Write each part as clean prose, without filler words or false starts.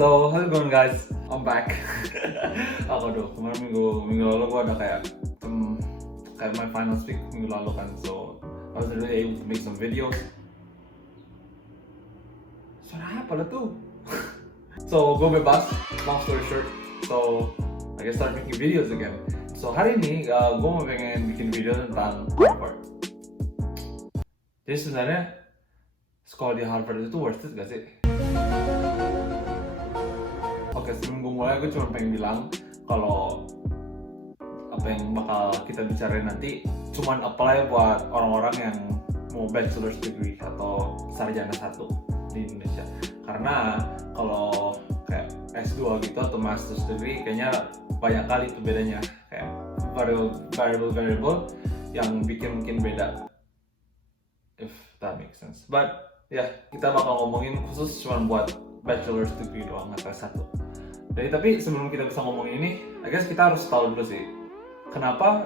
Halo, how's it going guys? I'm back. Kemarin minggu lalu gue ada kayak my final week minggu lalu kan, so I was really able to make some videos. Suara apa lah tuh? So gue bebas, long story short, so I can start making videos again. So hari ini gue mau pengen bikin video tentang Harvard. Jadi sebenarnya sekolah di Harvard itu worth it gak sih? Oke, sebelum gue mulai, gue cuma pengen bilang kalau apa yang bakal kita bicarain nanti cuman apply buat orang-orang yang mau bachelor's degree atau sarjana 1 di Indonesia. Karena kalau kayak S2 gitu atau master's degree kayaknya banyak kali itu bedanya, kayak variable yang bikin mungkin beda, if that makes sense. But ya, kita bakal ngomongin khusus cuma buat bachelor's degree doang atau S1. Jadi tapi sebelum kita bisa ngomongin ini, I guess kita harus tahu dulu sih kenapa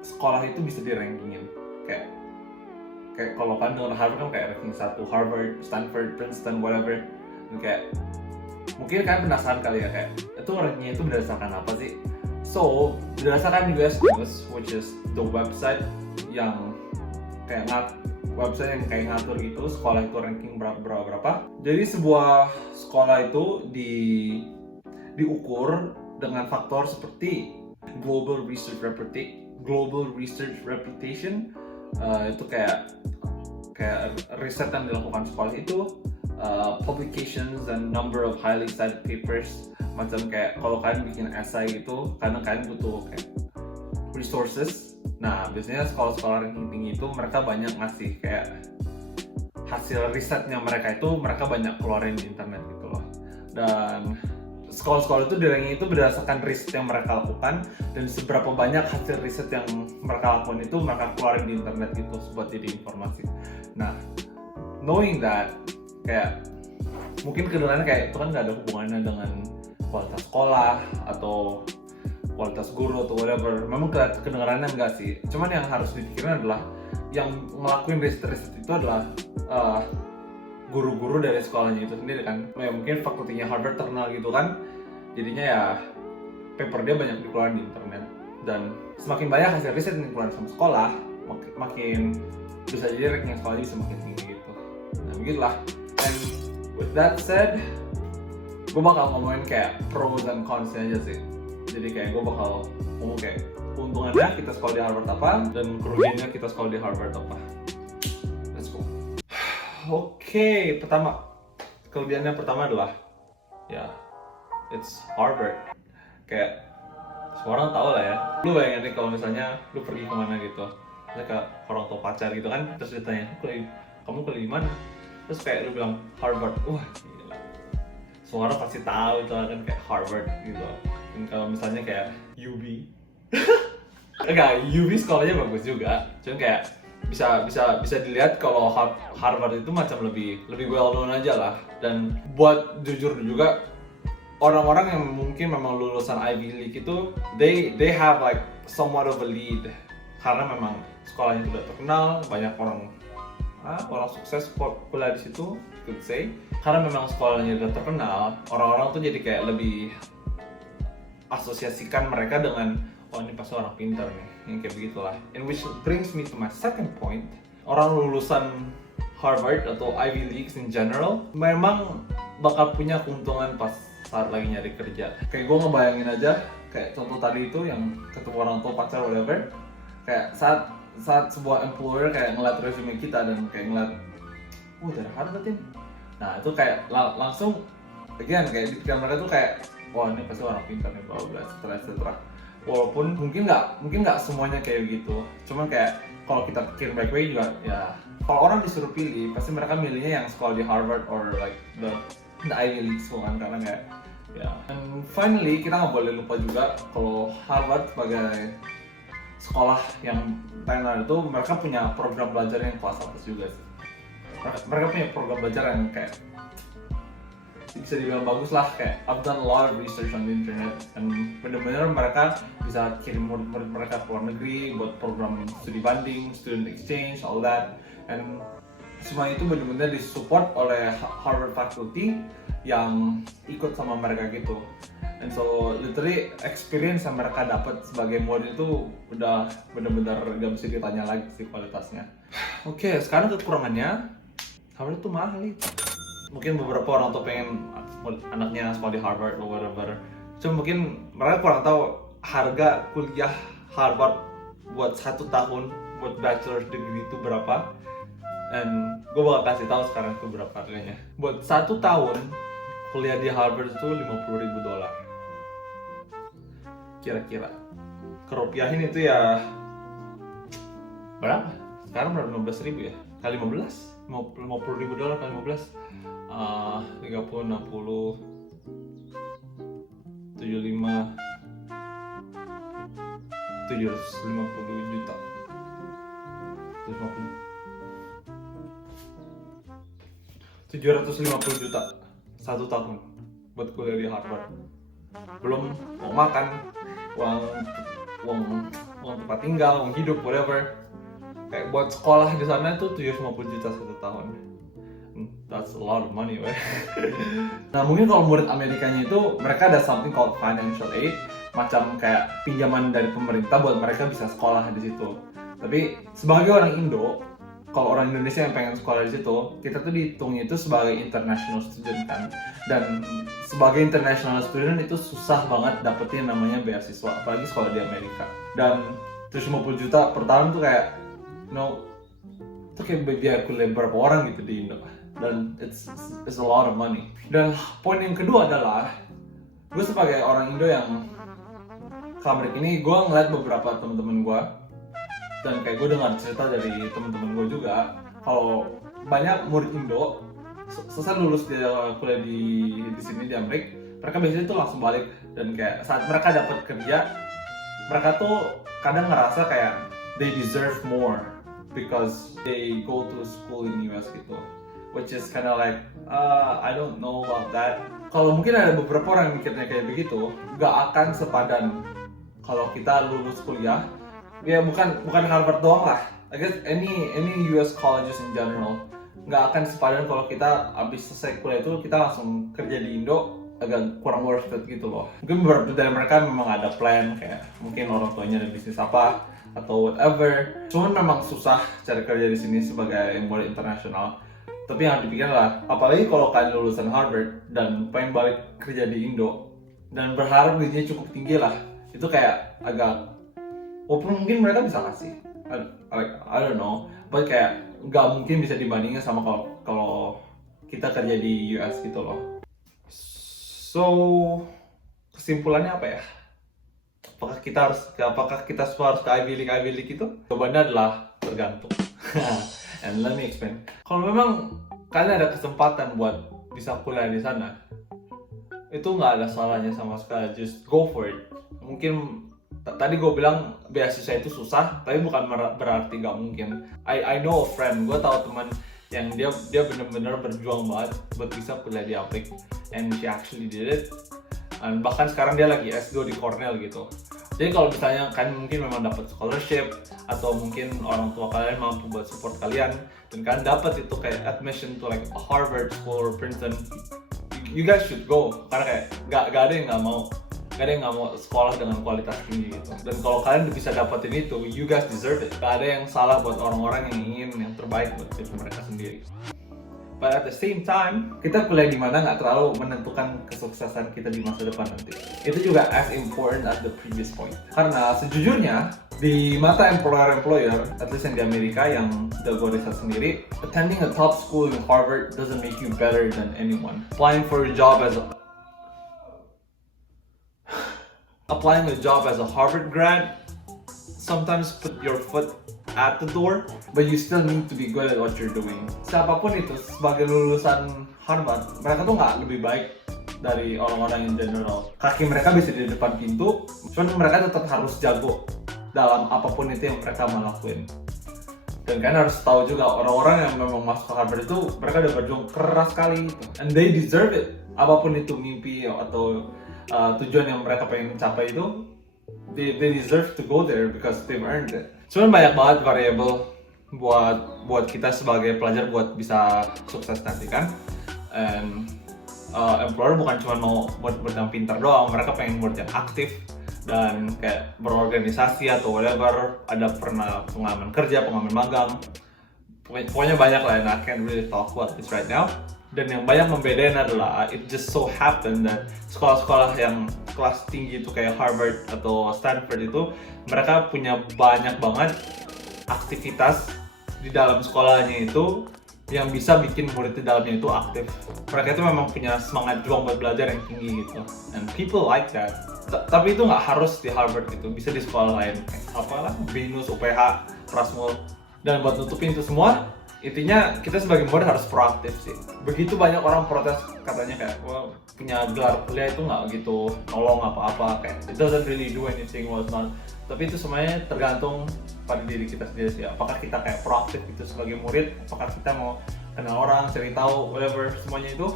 sekolah itu bisa di-rankingin. Kayak kalau kan dengan Harvard kan kayak ranking 1, Harvard, Stanford, Princeton, whatever. Dan kayak mungkin kalian penasaran kali ya, kayak itu rankingnya itu berdasarkan apa sih? So, berdasarkan US News, which is the website yang kayak website yang kayak ngatur gitu sekolah itu ranking berapa. Jadi sebuah sekolah itu diukur dengan faktor seperti global research reputation, itu kayak riset yang dilakukan sekolah itu, publications and number of highly cited papers. Macam kayak kalau kalian bikin essay gitu, karena kalian butuh kayak resources. Nah, biasanya sekolah-sekolah ranking tinggi itu mereka banyak ngasih kayak hasil risetnya mereka banyak keluarin di internet gitu loh. Dan sekolah-sekolah itu di-ranking itu berdasarkan riset yang mereka lakukan, dan seberapa banyak hasil riset yang mereka lakukan itu mereka keluarin di internet gitu buat jadi informasi. Nah, knowing that, kayak mungkin kedengarannya kayak itu kan nggak ada hubungannya dengan kualitas sekolah atau kualitas guru atau whatever. Memang kedengarannya enggak sih, cuman yang harus dipikirin adalah yang ngelakuin riset itu adalah guru-guru dari sekolahnya itu sendiri kan. Ya mungkin fakultinya Harvard terkenal gitu kan, jadinya ya paper dia banyak dikeluarin di internet. Dan semakin banyak hasil riset yang dikeluarin sama sekolah, makin bisa jadi ranking sekolahnya bisa makin tinggi gitu. Nah begitulah. And with that said, gue bakal ngomongin kayak pros dan cons aja sih. Jadi kayak gue bakal ngomong kayak keuntungannya kita sekolah di Harvard apa, dan kerugiannya kita sekolah di Harvard apa. Let's go. Oke, kelebihannya pertama adalah ya, it's Harvard. Kayak semua orang tahu lah ya. Lu bayangin nih kalau misalnya lu pergi kemana gitu, misalnya ke orang tua pacar gitu kan, terus ditanya, kamu kuliah di mana? Terus kayak lu bilang Harvard, wah gila. Semua orang pasti tahu itu kan kayak Harvard gitu. Dan kalau misalnya kayak UB, enggak, UB sekolahnya bagus juga, cuman kayak bisa dilihat kalau Harvard itu macam lebih well known aja lah. Dan buat jujur juga, orang-orang yang mungkin memang lulusan Ivy League itu they have like somewhat of a lead, karena memang sekolahnya sudah terkenal, banyak orang sukses kuliah di situ, you could say. Karena memang sekolahnya sudah terkenal, orang-orang tuh jadi kayak lebih asosiasikan mereka dengan, oh ini pasti orang pintar nih, yang kayak begitulah. And which brings me to my second point. Orang lulusan Harvard atau Ivy Leagues in general memang bakal punya keuntungan pas saat lagi nyari kerja. Kayak gue ngebayangin aja, kayak contoh tadi itu yang ketemu orang tua pacar whatever. Kayak saat sebuah employer kayak ngeliat resume kita dan kayak ngeliat, dari Harvard ini. Nah itu kayak langsung, again, kayak di pikiran mereka tuh kayak, wah ini pasti orang pintar nih, bla bla, etc. Walaupun mungkin nggak semuanya kayak gitu, cuman kayak kalau kita pikir baik-baik juga ya, kalau orang disuruh pilih pasti mereka milihnya yang sekolah di Harvard or like the Ivy League school kan, karena kayak ya. And finally kita nggak boleh lupa juga kalau Harvard sebagai sekolah yang tenar itu, mereka punya program belajar yang kelas atas juga sih. Mereka punya program belajar yang kayak bisa dibilang bagus lah. Kayak I've done a lot of research on the internet, and benar-benar mereka bisa kirim murid mereka ke luar negeri buat program studi banding, student exchange, all that. And semua itu benar-benar disupport oleh Harvard faculty yang ikut sama mereka gitu. And so literally experience yang mereka dapat sebagai murid itu udah benar-benar gak bisa ditanya lagi sih kualitasnya. Oke, sekarang kekurangannya Harvard itu mahal nih. Mungkin beberapa orang tuh pengen anaknya sekolah di Harvard or whatever. Cuma mungkin mereka kurang tahu harga kuliah Harvard buat 1 tahun buat bachelor degree itu berapa. And gue bakal kasih tahu sekarang itu berapa harganya. Buat 1 tahun kuliah di Harvard itu $50,000. Kira-kira kerupiahin itu ya berapa? Sekarang berapa? 15.000 ya? Kali 15? $50,000 kali 15 30, 60 75 750 juta 750 juta 1 tahun buat kuliah di Harvard. Belum uang makan, uang tempat tinggal, uang hidup, whatever. Kayak buat sekolah di sana tuh 750 juta 1 tahun. That's a lot of money, right? Nah, mungkin kalau murid Amerikanya itu mereka ada something called financial aid, macam kayak pinjaman dari pemerintah buat mereka bisa sekolah di situ. Tapi sebagai orang Indo, kalau orang Indonesia yang pengen sekolah di situ, kita tuh dihitungnya itu sebagai international student kan. Dan sebagai international student itu susah banget dapetin namanya beasiswa, apalagi sekolah di Amerika. Dan 750 juta per tahun tuh kayak, itu kayak biaya kuliah berapa orang gitu di Indo. Dan it's a lot of money. Dan poin yang kedua adalah, gue sebagai orang Indo yang ke Amerika ini, gue ngeliat beberapa temen-temen gue, dan kayak gue dengar cerita dari temen-temen gue juga, kalau banyak murid Indo selesai lulus kuliah di sini di Amerika, mereka biasanya tuh langsung balik, dan kayak saat mereka dapat kerja, mereka tuh kadang ngerasa kayak they deserve more because they go to school in US gitu. Which is kind of like, I don't know about that. Kalau mungkin ada beberapa orang yang mikirnya kayak begitu, gak akan sepadan kalau kita lulus kuliah. Ya bukan Harvard doang lah. I guess any US colleges in general gak akan sepadan kalau kita abis selesai kuliah itu kita langsung kerja di Indo, agak kurang worth it gitu loh. Mungkin beberapa dari mereka memang ada plan, kayak mungkin orang tuanya ada bisnis apa atau whatever. Cuman memang susah cari kerja di sini sebagai murid internasional. Tapi yang harus dipikirkan lah, apalagi kalau kalian lulusan Harvard dan pengen balik kerja di Indo dan berharap gajinya cukup tinggi lah, itu kayak agak, walaupun mungkin mereka bisa kasih, I don't know, but kayak nggak mungkin bisa dibandingin sama kalau kita kerja di US gitu loh. So kesimpulannya apa ya? Apakah kita semua harus ke Ivy League itu? Jawabannya adalah tergantung. And let me explain. Kalau memang kalian ada kesempatan buat bisa kuliah di sana, itu nggak ada salahnya sama sekali. Just go for it. Mungkin tadi gue bilang beasiswa itu susah, tapi bukan berarti nggak mungkin. I know a friend, gue tahu teman yang dia benar-benar berjuang banget buat bisa kuliah di Amerika, and she actually did it. Dan bahkan sekarang dia lagi S2 di Cornell gitu. Jadi kalau misalnya kalian mungkin memang dapat scholarship atau mungkin orang tua kalian mampu buat support kalian dan kalian dapat itu kayak admission to like a Harvard School or Princeton, you guys should go, karena kayak gak ada yang nggak mau sekolah dengan kualitas tinggi gitu. Dan kalau kalian bisa dapetin itu, you guys deserve it. Gak ada yang salah buat orang-orang yang ingin yang terbaik buat diri mereka sendiri. But at the same time, kita kuliah di mana nggak terlalu menentukan kesuksesan kita di masa depan nanti. Itu juga as important as the previous point. Karena sejujurnya, di mata employer, at least yang di Amerika yang sudah gue riset sendiri, attending a top school in Harvard doesn't make you better than anyone. Applying a job as a Harvard grad sometimes put your foot at the door, but you still need to be good at what you're doing. Siapapun itu, sebagai lulusan Harvard, mereka tuh nggak lebih baik dari orang-orang in general. Kaki mereka bisa di depan pintu, cuman mereka tetap harus jago dalam apapun itu yang mereka mau lakuin. Dan kalian harus tahu juga, orang-orang yang memang masuk ke Harvard itu, mereka udah berjuang keras sekali, and they deserve it. Apapun itu mimpi atau tujuan yang mereka pengen capai itu, they deserve to go there because they've earned it. Cuman banyak banget variable buat kita sebagai pelajar buat bisa sukses nanti kan. And employer bukan cuma mau buat yang pintar doang, mereka pengen buat yang aktif dan kayak berorganisasi atau whatever, ada pernah pengalaman kerja, pengalaman magang, pokoknya banyak lah, and I can't really talk about this right now. Dan yang banyak membedain adalah it just so happen that sekolah-sekolah yang kelas tinggi itu kayak Harvard atau Stanford itu mereka punya banyak banget aktivitas di dalam sekolahnya itu yang bisa bikin murid di dalamnya itu aktif. Mereka itu memang punya semangat juang buat belajar yang tinggi gitu, and people like that. Tapi itu nggak harus di Harvard gitu, bisa di sekolah lain kayak apalah, Binus, UPH, Prasmul. Dan buat nutupin itu semua, intinya kita sebagai murid harus proaktif sih. Begitu banyak orang protes katanya kayak, wah punya gelar kuliah itu nggak gitu nolong apa-apa, kayak it doesn't really do anything, whatnot. Tapi itu semuanya tergantung pada diri kita sendiri sih. Apakah kita kayak proaktif itu sebagai murid, apakah kita mau kenal orang, cari tahu, whatever, semuanya itu.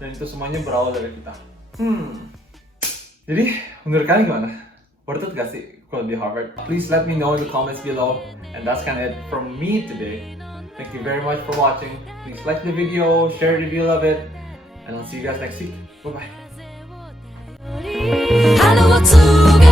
Dan itu semuanya berawal dari kita. Jadi menurut kalian gimana? Worth it gak sih kalau di Harvard? Please let me know in the comments below. And that's kind of it from me today. Thank you very much for watching. Please like the video, share it if you love it, and I'll see you guys next week. Bye bye.